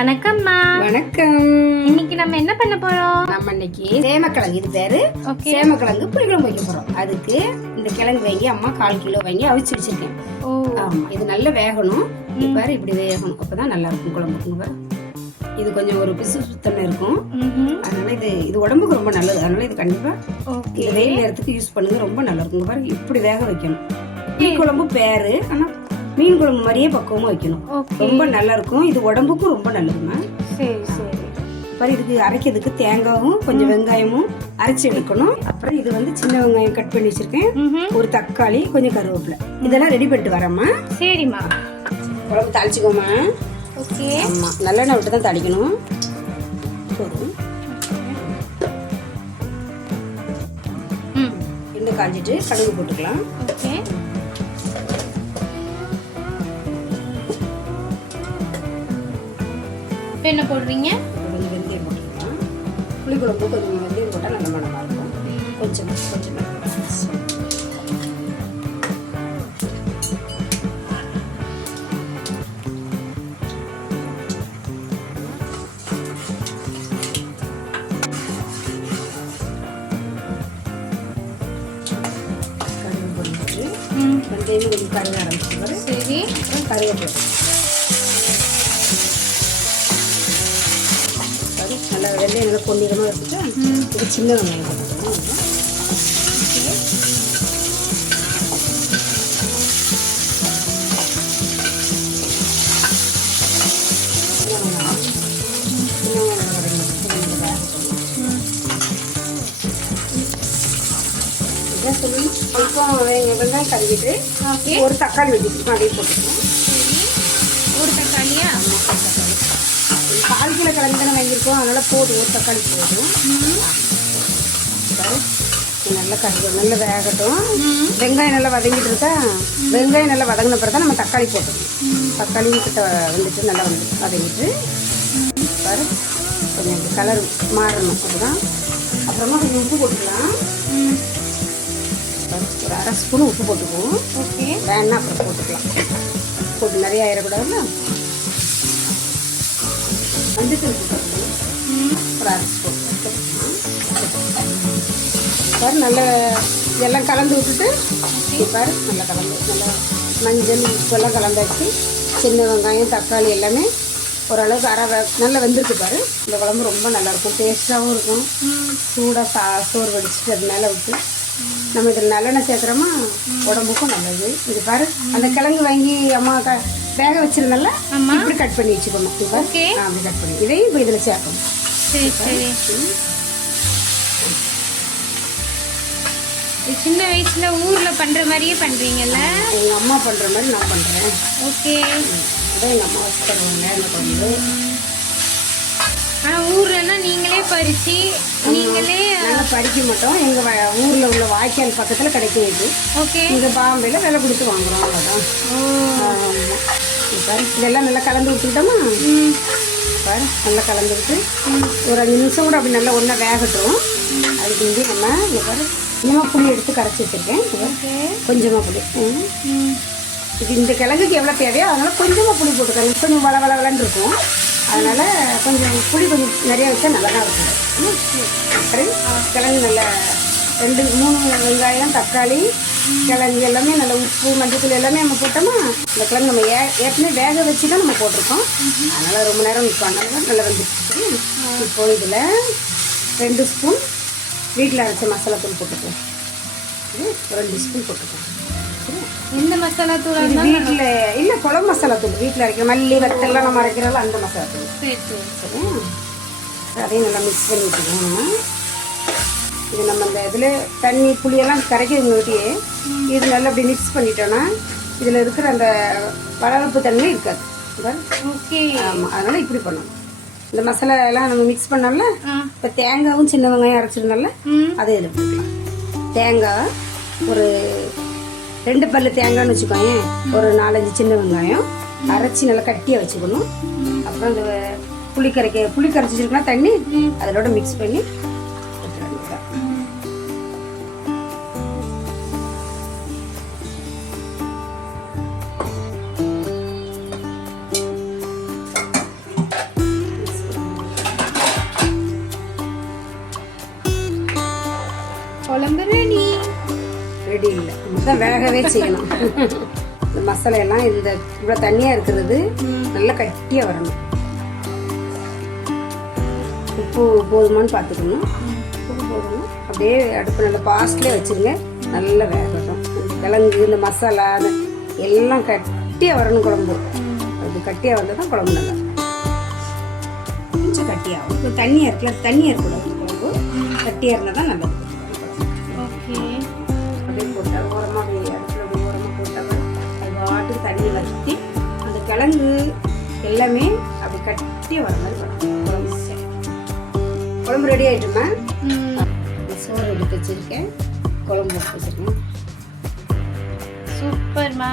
வணக்கம்மா. வணக்கம். இன்னைக்கு நம்ம என்ன பண்ண போறோம்? நம்ம இன்னைக்கு சேமக்கிழங்கு, இது பேரு சேமக்கிழங்கு புளிக்குழம்பு வைக்க போறோம். அதுக்கு இந்த கிழங்கு வாங்கி அம்மா 1/4 கிலோ வாங்கி அவிச்சு வச்சிருக்கேன். ஆமா, இது நல்லா வேகணும். பாரு, இப்படி வேகணும், அப்பதான் நல்லா இருக்கும் குழம்புக்குங்க. இது கொஞ்சம் ஒரு பிசு சுத்தம் இருக்கும். அதனால இது உடம்புக்கு ரொம்ப நல்லது. அதனால இது கண்டிப்பா இந்த வெயில் நேரத்துக்கு யூஸ் பண்ணுங்க, ரொம்ப நல்லா இருக்குங்க. பாரு, இப்படி வேக வைக்கணும். புளி குழம்பு பேரு, ஆனா மீன் குழம்பு மாதிரியே பக்குவமா வைக்கணும். ரொம்ப நல்லா இருக்கும். இது உடம்புக்கும் ரொம்ப நல்லதுமா. சரி சரி. அப்புறம் இதுக்கு அரைக்கிறதுக்கு தேங்காயும் கொஞ்சம் வெங்காயமும் அரைச்சி எடுக்கணும். அப்புறம் இது வந்து சின்ன வெங்காயம் கட் பண்ணி வச்சிருக்கேன், ஒரு தக்காளி, கொஞ்சம் கருவேப்பிலை, இதெல்லாம் ரெடி பண்ணிட்டு வரேம்மா. சரிம்மா. குழம்பு தாளிச்சுக்கோமா. ஓகே. ஆமா, நல்லெண்ணெய் விட்டு தான் தாளிக்கணும். போதும். எண்ணெய் காஞ்சிட்டு கடுகு போட்டுக்கலாம். ஓகே. என்ன போடுறீங்க? கொஞ்சம் வெந்தயம் போட்டுக்கலாம். புளிக்குழம்பு கொஞ்சம் வெந்தயம் போட்டால் நல்ல மணமாக இருக்கும். கொஞ்சம் கடுகு போட்டு வெந்தயம் கொஞ்சம் கருக ஆரம்பிச்சு. சரி. அப்புறம் கருவேப்பிலை நல்லா வெள்ளையை நல்லா பொன்னிறமாக வச்சுட்டு இது சின்ன வெங்காயம் போட்டுக்கணும். இப்போ வெங்காயம் கழுவிட்டு ஒரு தக்காளி வெட்டிட்டு அதையும் போட்டுக்கணும். ஒரு தக்காளியா? 1/4 கிலோ கிழங்கு தானே வாங்கியிருக்கோம், அதனால போதும், ஒரு தக்காளி போதும். நல்லா நல்லா வேகட்டும். வெங்காயம் நல்லா வதங்கிட்டு இருக்கா. வெங்காயம் நல்லா வதங்கின பிறகு தான் நம்ம தக்காளி போட்டுக்கணும். தக்காளியும் கிட்ட வந்துட்டு நல்லா வதங்கிட்டு பாரு, கொஞ்சம் கலர் மாறணும். அப்படிதான். அப்புறமா கொஞ்சம் உப்பு போட்டுக்கலாம். ஒரு 1/2 ஸ்பூன் உப்பு போட்டுக்குவோம். ஓகே. வேணா அப்புறம் போட்டுக்கலாம். போட்டு நிறைய ஆயிடக்கூடாதுல்ல. மஞ்சத்தூள் போட்டுக்கணும். ஒரு 1/2 ஸ்பூன் பாரு. நல்லா எல்லாம் கலந்து விட்டுட்டு பாரு, நல்லா கலந்து, நல்லா மஞ்சள் உப்பெல்லாம் கலந்தாச்சு. சின்ன வெங்காயம் தக்காளி எல்லாமே ஓரளவுக்கு நல்லா வெந்திருக்கு பாரு. இந்த குழம்பு ரொம்ப நல்லாயிருக்கும், டேஸ்ட்டாகவும் இருக்கும். சூடாக சோறு வடிச்சிட்டு அது மேலே விட்டு நம்ம இதில் நல்லெண்ணெய் சேர்க்குறோமா, உடம்புக்கும் நல்லது. இது பாரு, அந்த கிழங்கு வாங்கி அம்மா வேக வச்சிருந்தல, இப்படி கட் பண்ணி வச்சுக்கணும். அப்படி கட் பண்ணி இதையும் இப்போ இதில் சேர்க்கணும். சின்ன வயசுல ஊர்ல பண்ற மாதிரியே பண்றீங்கல்ல? எங்க அம்மா பண்ற மாதிரி நான் பண்றேன். ஓகே. அதான் எங்க அம்மா வச்சு தருவாங்க இந்த குழம்பு. ஆனா ஊர்லன்னா நீங்களே பறிச்சு நீங்களே பறிக்க மாட்டோம். எங்க ஊர்ல உள்ள வாய்க்கால் பக்கத்துல கிடைக்கும் இது. ஓகே. இங்க பாம்பேல விலை கொடுத்து வாங்குறோம், அவ்வளோதான். பாரு, இதெல்லாம் நல்லா கலந்து விட்டுக்கிட்டோமா. பாரு, நல்லா கலந்து விட்டு ஒரு 5 நிமிஷம் கூட அப்படி நல்லா ஒன்றா வேகட்டும். அதுக்கு வந்து நம்ம இங்கே பாரு, கொஞ்சமாக புளி எடுத்து கரைச்சி வச்சுருக்கேன். கொஞ்சமாக புளி. இது இந்த கிழங்குக்கு எவ்வளோ தேவையோ அதனால கொஞ்சமாக புளி போட்டுக்கோங்க. கொஞ்சம் வளவளன்னு இருக்கும், அதனால கொஞ்சம் புளி கொஞ்சம் நிறையா வச்சா நல்லா தான் இருக்கும். அப்புறம் கிழங்கு நல்லா 2-3 வெங்காயம் தக்காளி கிழங்கு எல்லாமே நல்லா உப்பு மஞ்சள் எல்லாமே நம்ம போட்டோமா. இந்த கிழங்கு நம்ம ஏற்கனவே வேக வச்சு தான் நம்ம போட்டிருக்கோம், அதனால் ரொம்ப நேரம் பண்ணாலும் நல்லா வந்துடுச்சு. இப்போ இதில் 2 ஸ்பூன் வீட்டில் அரைச்ச மசாலா தூள் போட்டுக்கலாம். 2 ஸ்பூன் போட்டுக்கலாம். எந்த மசாலா தூள்? வீட்டில் இல்லை, குழம்பு மசாலா தூள். வீட்டில் அரைக்கிற மல்லி வத்தெல்லாம் நம்ம அரைக்கிறோம்ல, அந்த மசாலா தூள். சரி. அதையும் நல்லா மிக்ஸ் பண்ணி விட்டுக்கணும். இது நம்ம இந்த இதில் தண்ணி புளியெல்லாம் கரைக்கிறவங்ககிட்டயே இது நல்லா அப்படி மிக்ஸ் பண்ணிட்டோன்னா இதில் இருக்கிற அந்த வளர்ப்பு தன்மை இருக்காது. ஓகே. ஆமாம், அதனால் இப்படி பண்ணணும். இந்த மசாலா எல்லாம் நம்ம மிக்ஸ் பண்ணோம்ல, இப்போ தேங்காயும் சின்ன வெங்காயம் அரைச்சிருந்தோம்ல, அதை இதில் போட்டுக்கலாம். தேங்காய் ஒரு 2 பல்லு தேங்காய்னு வச்சுக்கோங்க. ஒரு 4-5 சின்ன வெங்காயம் அரைச்சி நல்லா கட்டியாக வச்சுக்கணும். அப்புறம் இந்த புளி கரைச்சி வச்சுருக்கோம்னா தண்ணி அதோட மிக்ஸ் பண்ணி தான் வேகவே செய்யணும். இந்த மசாலா எல்லாம் இந்த இவ்வளோ தண்ணியாக இருக்கிறது நல்லா கட்டியாக வரணும். உப்பு போதுமான்னு பார்த்துக்கணும். உப்பு போதும். அப்படியே அடுப்பு நல்லா பாஸ்ட்லேயே வச்சுருங்க. நல்லா வேகட்டும். கிழங்கு இந்த மசாலா எல்லாம் கட்டியாக வரணும் குழம்பு. அது கட்டியாக வந்தால் தான் குழம்பு நல்லா கொஞ்சம் கட்டியாகும். இப்போ தண்ணியாக இருக்குல்ல, தண்ணியாக இருக்கக்கூடாது குழம்பு. கட்டியாக இருந்தால் தான் நல்லது. ஓகே. அப்படியே போட்டால் ஓரமாக அடுப்பில் அப்படியே ஓரமாக போட்டால் அது பாட்டுக்கு தண்ணி வற்றி அந்த கிழங்கு எல்லாமே அப்படி கட்டியாக வர மாதிரி வரும் குழம்பு. குழம்பு ரெடி ஆகிட்டுமா? சோறு எடுத்து வச்சுருக்கேன், குழம்பு எடுத்து வச்சுருக்கேன். சூப்பர்மா.